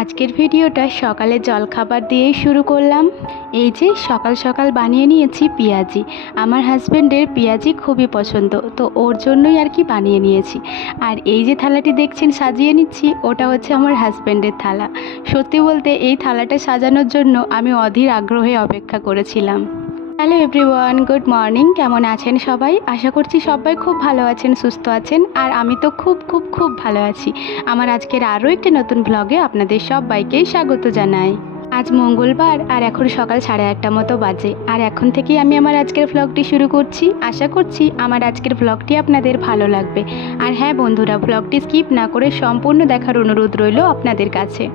আজকের ভিডিওটা সকালে জলখাবার দিয়েই শুরু করলাম। এই যে সকাল সকাল বানিয়ে নিয়েছি পেঁয়াজি। আমার হাজব্যান্ডের পেঁয়াজি খুবই পছন্দ, তো ওর জন্যই আর কি বানিয়ে নিয়েছি। আর এই যে থালাটি দেখছেন সাজিয়ে নিচ্ছি, ওটা হচ্ছে আমার হাজব্যান্ডের থালা। সত্যি বলতে এই থালাটা সাজানোর জন্য আমি অধীর আগ্রহে অপেক্ষা করেছিলাম। Hello everyone, good morning. কেমন আছেন সবাই? আশা করছি সবাই খুব ভালো আছেন, সুস্থ আছেন। আর আমি তো খুব খুব খুব ভালো আছি। আমার আজকের আরও একটি নতুন ব্লগে আপনাদের সবাইকেই স্বাগত জানাই। আজ মঙ্গলবার আর এখন সকাল 8:30 মতো বাজে। আর এখন থেকেই আমি আমার আজকের ব্লগটি শুরু করছি। আশা করছি আমার আজকের ব্লগটি আপনাদের ভালো লাগবে। আর হ্যাঁ বন্ধুরা, ব্লগটি স্কিপ না করে সম্পূর্ণ দেখার অনুরোধ রইল আপনাদের কাছে।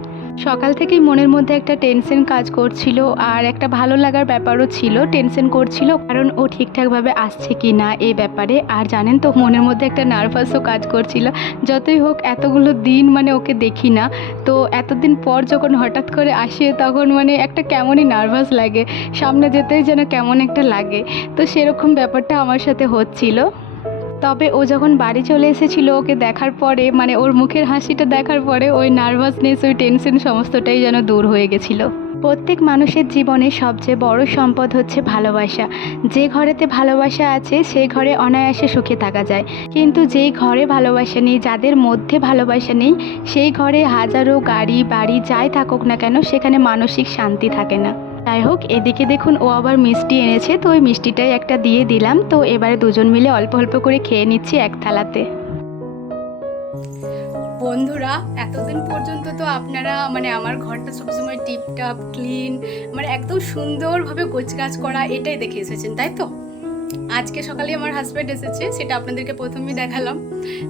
সকাল থেকেই মনের মধ্যে একটা টেনশন কাজ করছিল, আর একটা ভালো লাগার ব্যাপারও ছিল। টেনশন করছিল কারণ ও ঠিকঠাকভাবে আসছে কি না এই ব্যাপারে। আর জানেন তো, মনের মধ্যে একটা নার্ভাসও কাজ করছিল। যতই হোক এতগুলো দিন ওকে দেখি না, তো এতদিন পর যখন হঠাৎ করে আসে তখন একটা কেমনই নার্ভাস লাগে। সামনে যেতেই যেন কেমন একটা লাগে। তো সেরকম ব্যাপারটা আমার সাথে হচ্ছিল। তবে ও যখন বাড়ি চলে এসেছিলো, ওকে দেখার পরে ওর মুখের হাসিটা দেখার পরে ওই নার্ভাসনেস, ওই টেনশন সমস্তটাই যেন দূর হয়ে গেছিলো। প্রত্যেক মানুষের জীবনে সবচেয়ে বড় সম্পদ হচ্ছে ভালোবাসা। যে ঘরেতে ভালোবাসা আছে সেই ঘরে অনায়াসে সুখে থাকা যায়, কিন্তু যেই ঘরে ভালোবাসা নেই, যাদের মধ্যে ভালোবাসা নেই, সেই ঘরে হাজারো গাড়ি বাড়ি যাই থাকুক না কেন, সেখানে মানসিক শান্তি থাকে না। যাই হোক, এদিকে দেখুন ও আবার মিষ্টি এনেছে, তো ওই মিষ্টিটাই একটা দিয়ে দিলাম। তো এবারে দুজন মিলে অল্প অল্প করে খেয়ে নিচ্ছি এক থালাতে। বন্ধুরা, এতদিন পর্যন্ত তো আপনারা আমার ঘরটা সবসময় টিপটাপ ক্লিন, একদম সুন্দরভাবে গোছগাছ করা এটাই দেখে এসেছেন, তাই তো? আজকে সকালে আমার হাজব্যান্ড এসেছে, সেটা আপনাদেরকে প্রথমেই দেখালাম।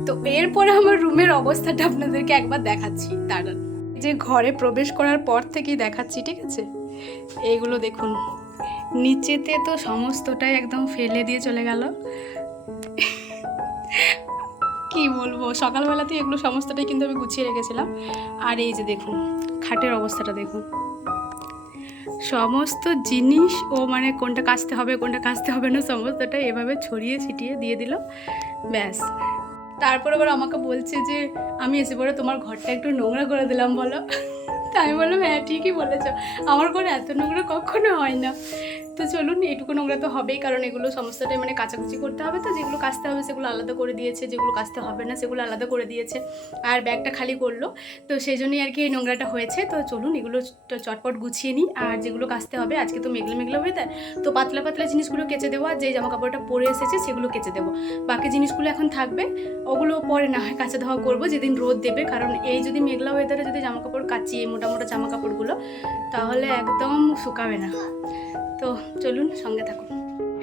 তো এরপরে আমার রুমের অবস্থাটা আপনাদেরকে একবার দেখাচ্ছি। দাঁড়ান, যে ঘরে প্রবেশ করার পর থেকেই দেখাচ্ছি, ঠিক আছে? এইগুলো দেখুন, নিচেতে তো সমস্তটাই একদম ফেলে দিয়ে চলে গেল। কি বলবো, সকালবেলাতেই এগুলো সমস্তটাই কিন্তু আমি গুছিয়ে রেখেছিলাম। আর এই যে দেখুন, খাটের অবস্থাটা দেখুন। সমস্ত জিনিস ও কোনটা কাচতে হবে কোনটা কাচতে হবে না, সমস্তটা এভাবে ছড়িয়ে ছিটিয়ে দিয়ে দিল, ব্যাস। তারপর আবার আমাকে বলছে যে আমি এসে পরে তোমার ঘরটা একটু নোংরা করে দিলাম, বলো। তাই আমি বললাম হ্যাঁ ঠিকই বলেছ, আমার ঘরে এত নোংরা কখনো হয় না। তো চলুন, এটুকু নোংরা তো হবেই, কারণ এগুলো সমস্তটাই কাচাকুচি করতে হবে। তো যেগুলো কাচতে হবে সেগুলো আলাদা করে দিয়েছে, যেগুলো কাচতে হবে না সেগুলো আলাদা করে দিয়েছে। আর ব্যাগটা খালি করলো, তো সেই জন্যই আর কি এই নোংরাটা হয়েছে। তো চলুন এগুলো চটপট গুছিয়ে নিই। আর যেগুলো কাচতে হবে, আজকে তো মেঘলা মেঘলা হয়ে যায়, তো পাতলা পাতলা জিনিসগুলো কেচে দেবো। আর যে জামা কাপড়টা পরে এসেছে সেগুলো কেচে দেবো। বাকি জিনিসগুলো এখন থাকবে, ওগুলো পরে না হয় কাচা ধোয়া করবো যেদিন রোদ দেবে। কারণ এই যদি মেঘলা ওয়েদারে যদি জামা কাপড় কাচি, মোটা মোটা জামা কাপড়গুলো, তাহলে একদম শুকাবে না। তো চলুন, সঙ্গে থাকুন।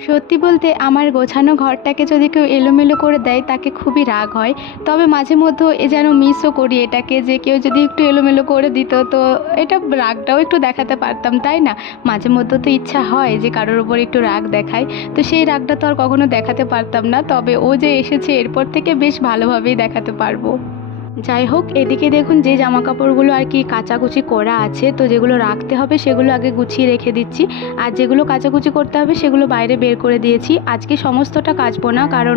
সত্যি বলতে আমার গোছানো ঘরটাকে যদি কেউ এলোমেলো করে দেয় তাকে খুবই রাগ হয়। তবে মাঝে মধ্যে যেন মিসও করি এটাকে, যে কেউ যদি একটু এলোমেলো করে দিত, তো এটা রাগটাও একটু দেখাতে পারতাম, তাই না? মাঝে মধ্যে তো ইচ্ছা হয় যে কারোর ওপর একটু রাগ দেখায়, তো সেই রাগটা তো আর কখনো দেখাতে পারতাম না। তবে ও যে এসেছে, এরপর থেকে বেশ ভালোভাবেই দেখাতে পারবো। যাই হোক, এদিকে দেখুন যে জামা কাপড়গুলো আর কি কাচাকুচি করা আছে, তো যেগুলো রাখতে হবে সেগুলো আগে গুছিয়ে রেখে দিচ্ছি। আর যেগুলো কাচাকুচি করতে হবে সেগুলো বাইরে বের করে দিয়েছি। আজকে সমস্তটা কাচবো না, কারণ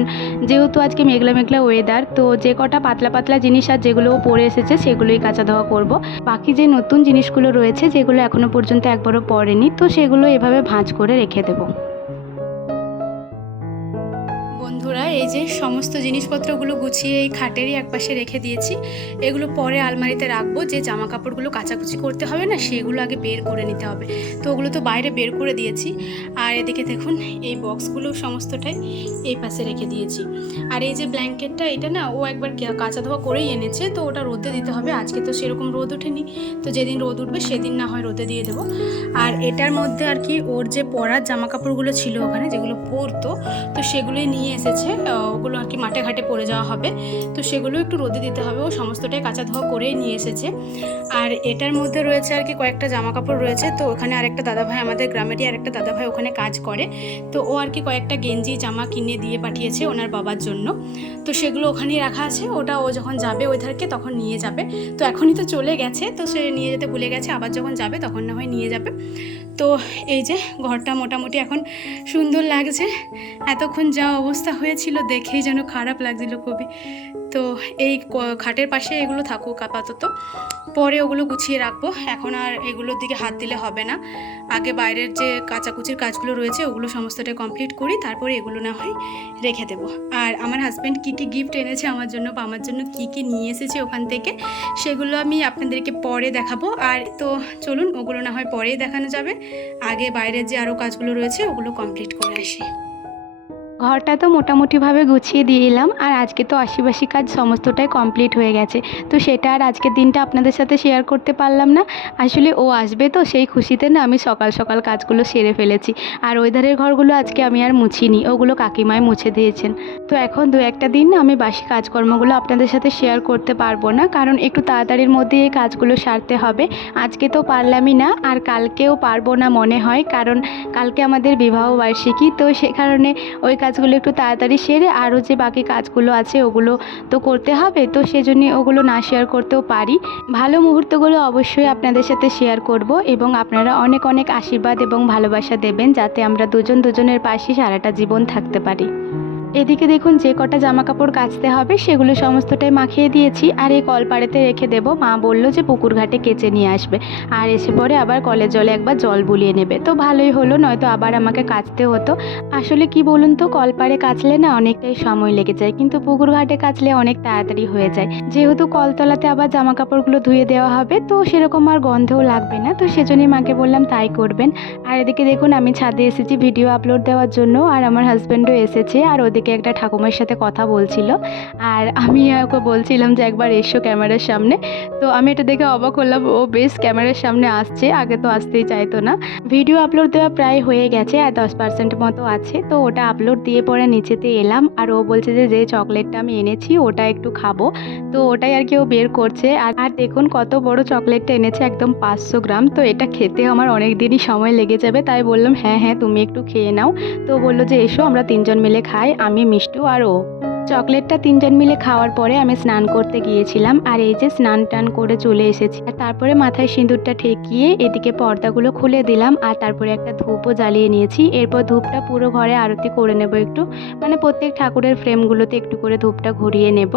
যেহেতু আজকে মেঘলা মেঘলা ওয়েদার, তো যে কটা পাতলা পাতলা জিনিস আর যেগুলো পরে এসেছে সেগুলোই কাচা ধোয়া করব। বাকি যে নতুন জিনিসগুলো রয়েছে, যেগুলো এখনও পর্যন্ত একবারও পরেনি, তো সেগুলো এভাবে ভাঁজ করে রেখে দেবো। বন্ধুরা, এই যে সমস্ত জিনিসপত্রগুলো গুছিয়ে এই খাটেরই একপাশে রেখে দিয়েছি। এগুলো পরে আলমারিতে রাখবো। যে জামা কাপড়গুলো কাচাকুচি করতে হবে না, সেগুলো আগে বের করে নিতে হবে, তো ওগুলো তো বাইরে বের করে দিয়েছি। আর এদিকে দেখুন, এই বক্সগুলো সমস্তটাই এই পাশে রেখে দিয়েছি। আর এই যে ব্ল্যাঙ্কেটটা, এটা না ও একবার কাচা ধোয়া করেই এনেছে, তো ওটা রোদে দিতে হবে। আজকে তো সেরকম রোদ ওঠেনি, তো যেদিন রোদ উঠবে সেদিন না হয় রোদে দিয়ে দেবো। আর এটার মধ্যে আর কি ওর যে পরার জামা কাপড়গুলো ছিল ওখানে, যেগুলো পরতো, তো সেগুলোই নিয়ে এসেছে। ওগুলো আর কি মাঠে ঘাটে পরে যাওয়া হবে, তো সেগুলো একটু রোদে দিতে হবে। ও সমস্তটাই কাচা ধোয়া করেই নিয়ে এসেছে। আর এটার মধ্যে রয়েছে আর কি কয়েকটা জামা কাপড় রয়েছে। তো ওখানে আরেকটা দাদাভাই, আমাদের গ্রামেরই আরেকটা দাদাভাই ওখানে কাজ করে, তো ও আর কি কয়েকটা গেঞ্জি জামা কিনে দিয়ে পাঠিয়েছে ওনার বাবার জন্য। তো সেগুলো ওখানেই রাখা আছে, ওটা ও যখন যাবে ওই ধারকে তখন নিয়ে যাবে। তো এখনই তো চলে গেছে, তো সে নিয়ে যেতে ভুলে গেছে, আবার যখন যাবে তখন না হয় নিয়ে যাবে। তো এই যে ঘরটা মোটামুটি এখন সুন্দর লাগছে। এতক্ষণ যা অবস্থা হয়েছিল দেখেই যেন খারাপ লাগছিল খুবই। তো এই খাটের পাশে এগুলো থাকুক আপাতত, পরে ওগুলো গুছিয়ে রাখবো। এখন আর এগুলোর দিকে হাত দিলে হবে না, আগে বাইরের যে কাচাকুচির কাজগুলো রয়েছে ওগুলো সমস্তটা কমপ্লিট করি, তারপরে এগুলো না হয় রেখে দেবো। আর আমার হাজব্যান্ড কী কী গিফট এনেছে আমার জন্য বা আমার জন্য কী কী নিয়ে এসেছে ওখান থেকে, সেগুলো আমি আপনাদেরকে পরে দেখাবো। আর তো চলুন ওগুলো না হয় পরেই দেখানো যাবে, আগে বাইরের যে আরও কাজগুলো রয়েছে ওগুলো কমপ্লিট করে আসি। ঘরটা তো মোটামুটিভাবে গুছিয়ে দিয়ে এলাম, আর আজকে তো আশিবাসী কাজ সমস্তটাই কমপ্লিট হয়ে গেছে, তো সেটা আর আজকের দিনটা আপনাদের সাথে শেয়ার করতে পারলাম না। আসলে ও আসবে তো সেই খুশিতে না আমি সকাল সকাল কাজগুলো সেরে ফেলেছি। আর ওই ধারের ঘরগুলো আজকে আমি আর মুছিনি, ওগুলো কাকিমাই মুছে দিয়েছেন। তো এখন দু একটা দিন আমি বাসি কাজকর্মগুলো আপনাদের সাথে শেয়ার করতে পারবো না, কারণ একটু তাড়াতাড়ির মধ্যে এই কাজগুলো সারতে হবে। আজকে তো পারলামই না, আর কালকেও পারবো না মনে হয়, কারণ কালকে আমাদের বিবাহ বার্ষিকী, তো সে কারণে ওই কাজগুলো একটু তাড়াতাড়ি সেরে আরও যে বাকি কাজগুলো আছে ওগুলো তো করতে হবে, তো সেজন্য ওগুলো না শেয়ার করতেও পারি। ভালো মুহূর্তগুলো অবশ্যই আপনাদের সাথে শেয়ার করব, এবং আপনারা অনেক অনেক আশীর্বাদ এবং ভালোবাসা দেবেন, যাতে আমরা দুজন দুজনের পাশে সারাটা জীবন থাকতে পারি। এদিকে দেখুন যে কটা জামা কাপড় কাচতে হবে সেগুলো সমস্তটাই মাখিয়ে দিয়েছি, আর এই কলপাড়েতে রেখে দেবো। মা বললো যে পুকুর ঘাটে কেচে নিয়ে আসবে, আর এসে পরে আবার কলের জলে একবার জল বুলিয়ে নেবে, তো ভালোই হলো, নয়তো আবার আমাকে কাচতে হতো। আসলে কি বলুন তো, কলপাড়ে কাচলে না অনেকটাই সময় লেগে যায়, কিন্তু পুকুর ঘাটে কাচলে অনেক তাড়াতাড়ি হয়ে যায়। যেহেতু কলতলাতে আবার জামা কাপড়গুলো ধুয়ে দেওয়া হবে, তো সেরকম আর গন্ধও লাগবে না, তো সেজন্যই মাকে বললাম তাই করবেন। আর এদিকে দেখুন আমি ছাদে এসেছি ভিডিও আপলোড দেওয়ার জন্য, আর আমার হাজব্যান্ডও এসেছে, আর ওদিকে একটা ঠাকুমার সাথে কথা বলছিল, আর আমি ওকে বলছিলাম যে একবার এসো ক্যামেরার সামনে। তো আমি এটা দেখে অবাক হলাম, ও বেশ ক্যামেরার সামনে আসছে, আগে তো আসতেই চাইতো না। ভিডিও আপলোড দেওয়া প্রায় হয়ে গেছে, আর 10% মতো আছে, তো ওটা আপলোড দিয়ে পরে নিচেতে এলাম, আর ও বলছে যে যে চকলেটটা আমি এনেছি ওটা একটু খাবো, তো ওটাই আর কি ও বের করছে। আর দেখুন কত বড় চকলেটটা এনেছে, একদম 500 গ্রাম, তো এটা খেতে আমার অনেক দিনই সময় লেগে যাবে, তাই বললাম হ্যাঁ হ্যাঁ তুমি একটু খেয়ে নাও। তো বললো যে এসো আমরা তিনজন মিলে খাই, আমি মিষ্টু আর ও। চকলেটটা তিনজন মিলে খাওয়ার পরে আমি স্নান করতে গিয়েছিলাম, আর এই যে স্নান টান করে চলে এসেছি, আর তারপরে মাথায় সিঁদুরটা ঠেকিয়ে এদিকে পর্দাগুলো খুলে দিলাম, আর তারপরে একটা ধূপও জ্বালিয়ে নিয়েছি। এরপর ধূপটা পুরো ঘরে আরতি করে নেব একটু, মানে প্রত্যেক ঠাকুরের ফ্রেমগুলোতে একটু করে ধূপটা ঘুরিয়ে নেব।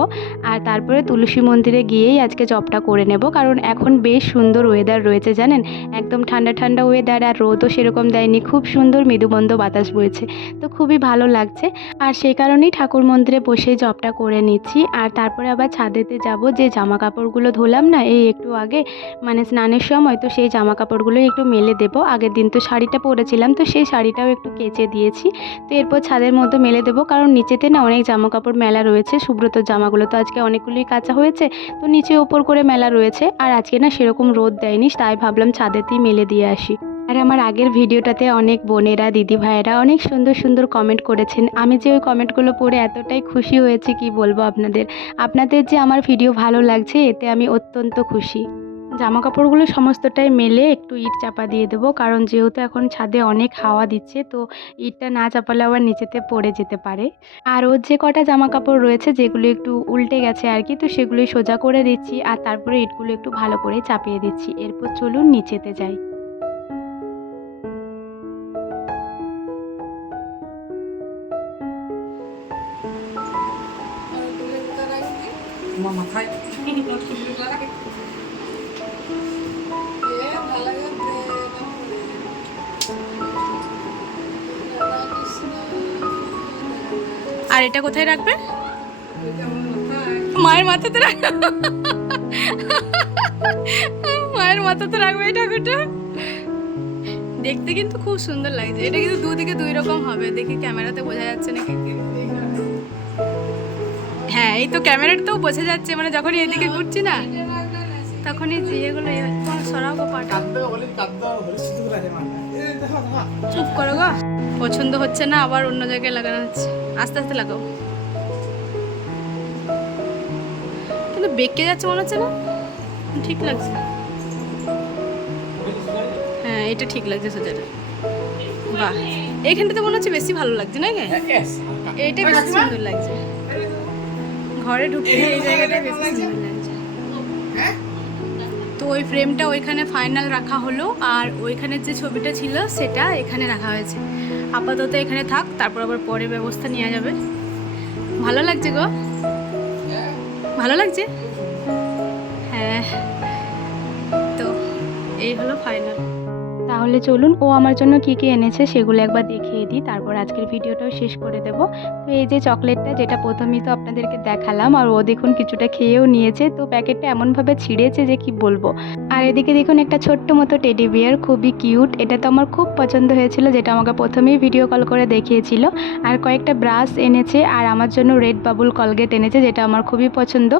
আর তারপরে তুলসী মন্দিরে গিয়েই আজকে জপটা করে নেব, কারণ এখন বেশ সুন্দর ওয়েদার রয়েছে জানেন, একদম ঠান্ডা ঠান্ডা ওয়েদার, আর রোদও সেরকম দেয়নি, খুব সুন্দর মৃদুমন্দ বাতাস বইছে, তো খুবই ভালো লাগছে। আর সেই কারণেই ঠাকুর মন্দিরে বসেই জপটা করে নিচ্ছি। আর তারপরে আবার ছাদেতে যাব, যে জামা কাপড়গুলো ধুলাম না এই একটু আগে, মানে স্নানের সময়, তো সেই জামা কাপড়গুলো একটু মেলে দেব। আগের দিন তো শাড়িটা পরেছিলাম, তো সেই শাড়িটাও একটু কেচে দিয়েছি, তো এরপর ছাদের মধ্যে মেলে দেবো, কারণ নিচেতে না অনেক জামা কাপড় মেলা রয়েছে। সুব্রতর জামাগুলো তো আজকে অনেকগুলোই কাচা হয়েছে, তো নিচে ওপর করে মেলা রয়েছে, আর আজকে না সেরকম রোদ দেয়নি, তাই ভাবলাম ছাদেতেই মেলে দিয়ে আসি। আর আমার আগের ভিডিওটাতে অনেক বোনেরা দিদি ভাইয়েরা অনেক সুন্দর সুন্দর কমেন্ট করেছেন, আমি যে ওই কমেন্টগুলো পড়ে এতটাই খুশি হয়েছি কি বলবো আপনাদের যে আমার ভিডিও ভালো লাগছে এতে আমি অত্যন্ত খুশি। জামা কাপড়গুলো সমস্তটাই মেলে একটু ইট চাপা দিয়ে দেবো, কারণ যেহেতু এখন ছাদে অনেক হাওয়া দিচ্ছে, তো ইটটা না চাপালে আবার নিচেতে পড়ে যেতে পারে। আর ওর যে কটা জামা কাপড় রয়েছে যেগুলো একটু উল্টে গেছে আর কি, তো সেগুলোই সোজা করে দিচ্ছি, আর তারপরে ইটগুলো একটু ভালো করে চাপিয়ে দিচ্ছি। এরপর চলুন নিচেতে যাই। মাথায় আর এটা কোথায় রাখবে? মায়ের মাথাতে রাখবে, মায়ের মাথাতে রাখবে এই ঠাকুরটা। দেখতে কিন্তু খুব সুন্দর লাগছে, এটা কিন্তু দুদিকে দুই রকম হবে, দেখি ক্যামেরাতে বোঝা যাচ্ছে নাকি। হ্যাঁ এই তো ক্যামেরাতেও বোঝা যাচ্ছে, মানে যখনই এদিকে ঘুরছি না তখনই ইয়েগুলো সরাবো পাটা। চুপ করো গো, পছন্দ হচ্ছে না আবার অন্য জায়গায় লাগানো হচ্ছে, আস্তে আস্তে লাগাও। কিন্তু বেঁকে যাচ্ছে মনে হচ্ছে না, ঠিক লাগছে। হ্যাঁ এটা ঠিক লাগছে সোজাটা, বাহ এইখানটাতে মনে হচ্ছে বেশি ভালো লাগছে না, এইটা বেশি সুন্দর লাগছে, ঘরে ঢুকতে এই জায়গাটা বেশি সুন্দর লাগছে। তো ওই ফ্রেমটা ওইখানে ফাইনাল রাখা হলো, আর ওইখানে যে ছবিটা ছিল সেটা এখানে রাখা হয়েছে। আপাতত এখানে থাক, তারপর আবার পরে ব্যবস্থা নেওয়া যাবে। ভালো লাগছে গো, ভালো লাগছে? হ্যাঁ, তো এই হলো ফাইনাল। তাহলে চলুন ও আমার জন্য কী কী এনেছে সেগুলো একবার দেখিয়ে দিই, তারপর আজকের ভিডিওটাও শেষ করে দেব। তো এই যে চকলেটটা, যেটা প্রথমেই তো আপনাদেরকে দেখালাম, আর ও দেখুন কিছুটা খেয়েও নিয়েছে। তো প্যাকেটটা এমনভাবে ছিঁড়েছে যে কি বলবো। আর এদিকে দেখুন একটা ছোট্ট মতো টেডি বিয়ার, খুবই কিউট। এটা তো আমার খুব পছন্দ হয়েছিল, যেটা আমাকে প্রথমেই ভিডিও কল করে দেখিয়েছিল। আর কয়েকটা ব্রাশ এনেছে, আর আমার জন্য রেড বাবুল কলগেট এনেছে, যেটা আমার খুবই পছন্দ।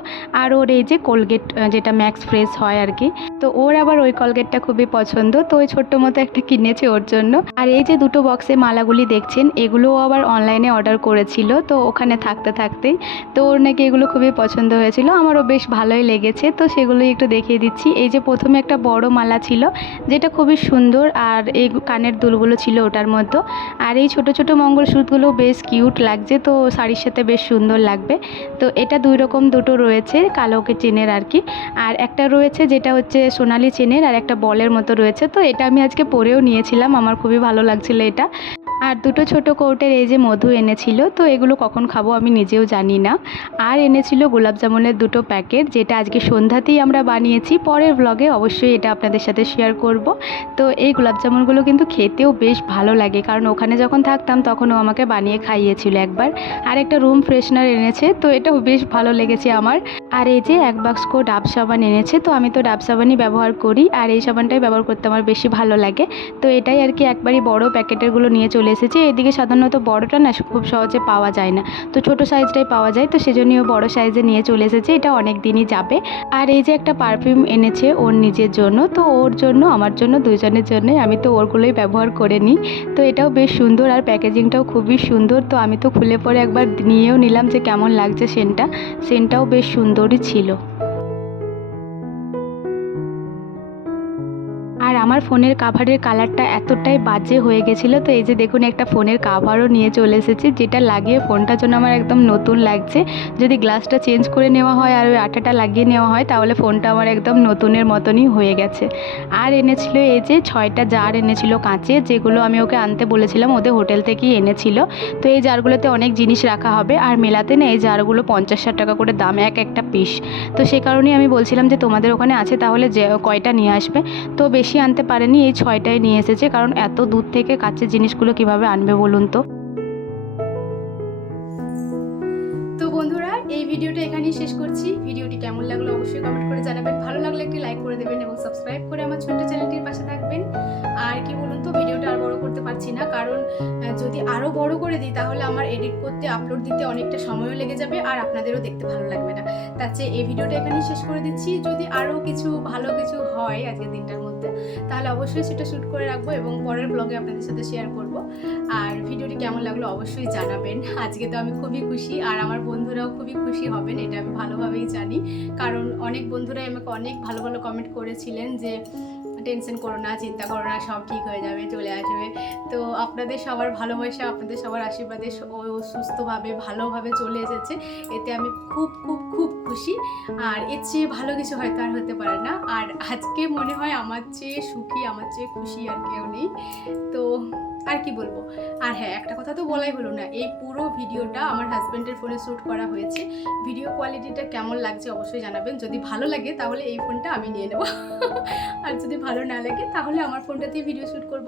আর ওর এই যে কোলগেট, যেটা ম্যাক্স ফ্রেশ হয় আর কি, তো ওর আবার ওই কলগেটটা খুবই পছন্দ, তো ওই ছোট্ট মতো একটা কিনেছে ওর জন্য। আর এই যে দুটো বক্সে মালাগুলি দেখছেন, এগুলোও আবার অনলাইনে অর্ডার করেছিল, তো ওখানে থাকতে থাকতেই তো ওর নাকি এগুলো খুবই পছন্দ হয়েছিল। আমারও বেশ ভালোই লেগেছে, তো সেগুলোই একটু দেখিয়ে দিচ্ছি। এই যে প্রথমে একটা বড় মালা ছিল, যেটা খুবই সুন্দর, আর এই কানের দুলগুলো ছিল ওটার মধ্যে। আর এই ছোট ছোট মঙ্গলসূত্রগুলো বেশ কিউট লাগছে, তো শাড়ির সাথে বেশ সুন্দর লাগবে। তো এটা দুই রকম দুটো রয়েছে, কালোকে চেনের আর কি। আর একটা রয়েছে যেটা হচ্ছে সোনালি চেনের, আর একটা বলের মতো রয়েছে। তো এটা আমি আজকে পরেও নিয়েছিলাম, আমার খুবই ভালো লাগছিল এটা। আর দুটো ছোট কৌটের এই যে মধু এনেছিল, তো এগুলো কখন খাবো আমি নিজেও জানি না। আর এনেছিল গোলাপ জামুনের দুটো প্যাকেট, যেটা আজকে সন্ধ্যাতেই আমরা বানিয়েছি। পরের ব্লগে অবশ্যই এটা আপনাদের সাথে শেয়ার করব। তো এই গোলাপ জামুনগুলো কিন্তু খেতেও বেশ ভালো লাগে, কারণ ওখানে যখন থাকতাম তখন ও আমাকে বানিয়ে খাইয়েছিল একবার। আর একটা রুম ফ্রেশনার এনেছে, তো এটাও বেশ ভালো লেগেছে আমার। আর এই যে এক বাক্স ডাব সাবান এনেছে, তো আমি তো ডাব সাবানই ব্যবহার করি, আর এই সাবানটাই ব্যবহার করতে আমার বেশি ভালো লাগে। তো এটাই আর কি, একবারই বড় প্যাকেটেরগুলো নিয়ে চলে এসেছি। এদিকে সাধারণত বড়টা না খুব সহজে পাওয়া যায় না, তো ছোট সাইজটাই পাওয়া যায়, তো সেজন্যই ও বড় সাইজে নিয়ে চলে এসেছে। এটা অনেক দিনই যাবে। আর এই যে একটা পারফিউম এনেছে ওর নিজের জন্য, তো ওর জন্য আমার জন্য দুজনের জন্যই, আমি তো ওরগুলোই ব্যবহার করে নিই। তো এটাও বেশ সুন্দর, আর প্যাকেজিংটাও খুবই সুন্দর। তো আমি তো খুলে পরে একবার নিয়েও নিলাম যে কেমন লাগছে সেন্টটাও বেশ সুন্দরই ছিল। আর আমার ফোনের কাভারের কালারটা এতটাই বাজে হয়ে গেছিলো, তো এই যে দেখুন একটা ফোনের কাভারও নিয়ে চলে এসেছি, যেটা লাগিয়ে ফোনটার জন্য আমার একদম নতুন লাগছে। যদি গ্লাসটা চেঞ্জ করে নেওয়া হয় আর ওই আঠাটা লাগিয়ে নেওয়া হয়, তাহলে ফোনটা আমার একদম নতুনের মতনই হয়ে গেছে। আর এনেছিল এই যে 6টা জার এনেছিল কাঁচের, যেগুলো আমি ওকে আনতে বলেছিলাম, ওদের হোটেল থেকেই এনেছিল। তো এই জারগুলোতে অনেক জিনিস রাখা হবে, আর মেলাতে না এই জারগুলো 50-60 টাকা করে দাম এক একটা পিস। তো সে কারণেই আমি বলছিলাম যে তোমাদের ওখানে আছে তাহলে যে কয়টা নিয়ে আসবে। তো বেশি আনতে পারেনি, এই 6টাই নিয়ে এসেছে, কারণ এত দূর থেকে কাচের জিনিসগুলো কিভাবে আনবে বলুন তো। তো বন্ধুরা, এই ভিডিওটা এখানেই শেষ করছি। ভিডিওটি কেমন লাগলো অবশ্যই কমেন্ট করে জানাবেন। ভালো লাগলে একটি লাইক করে দেবেন এবং সাবস্ক্রাইব করে আমার ছোট্ট চ্যানেলটির পাশে থাকবেন। আর কি বলুন তো, ভিডিওটা আর বড় করতে পারছি না, কারণ যদি আরও বড় করে দিই তাহলে আমার এডিট করতে, আপলোড দিতে অনেকটা সময়ও লেগে যাবে, আর আপনাদেরও দেখতে ভালো লাগবে না। তার চেয়ে এই ভিডিওটা এখানেই শেষ করে দিচ্ছি। যদি আরও কিছু ভালো কিছু হয় আজকের দিনটার মধ্যে, তাহলে অবশ্যই সেটা শ্যুট করে রাখবো এবং পরের ব্লগে আপনাদের সাথে শেয়ার করব। আর ভিডিওটি কেমন লাগলো অবশ্যই জানাবেন। আজকে তো আমি খুবই খুশি, আর আমার বন্ধুরাও খুবই খুশি হবেন, এটা আমি ভালোভাবেই জানি। কারণ অনেক বন্ধুরাই আমাকে অনেক ভালো ভালো কমেন্ট করেছিলেন যে টেনশন করো না, চিন্তা করো না, সব ঠিক হয়ে যাবে, চলে আসবে। তো আপনাদের সবার ভালোবাসা, আপনাদের সবার আশীর্বাদে ও সুস্থভাবে ভালোভাবে চলে এসেছে, এতে আমি খুব খুব খুব খুশি। আর এর চেয়ে ভালো কিছু হয়তো আর হতে পারে না। আর আজকে মনে হয় আমার চেয়ে সুখী, আমার চেয়ে খুশি আর কেউ নেই। তো আর কি বলবো। আর হ্যাঁ, একটা কথা তো বলাই হলো না, এই পুরো ভিডিওটা আমার হাজব্যান্ডের ফোনে শ্যুট করা হয়েছে। ভিডিও কোয়ালিটিটা কেমন লাগছে অবশ্যই জানাবেন। যদি ভালো লাগে তাহলে এই ফোনটা আমি নিয়ে নেব, আর যদি ভালো না লাগে তাহলে আমার ফোনটাতেই ভিডিও শ্যুট করব।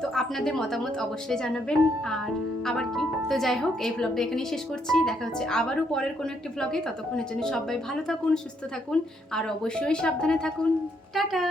তো আপনাদের মতামত অবশ্যই জানাবেন। আর আবার কি, তো যাই হোক, এই ব্লগটা এখানেই শেষ করছি। দেখা হচ্ছে আবারও পরের কোনো একটি ব্লগে। ততক্ষণের জন্য সবাই ভালো থাকুন, সুস্থ থাকুন, আর অবশ্যই সাবধানে থাকুন। টাটা।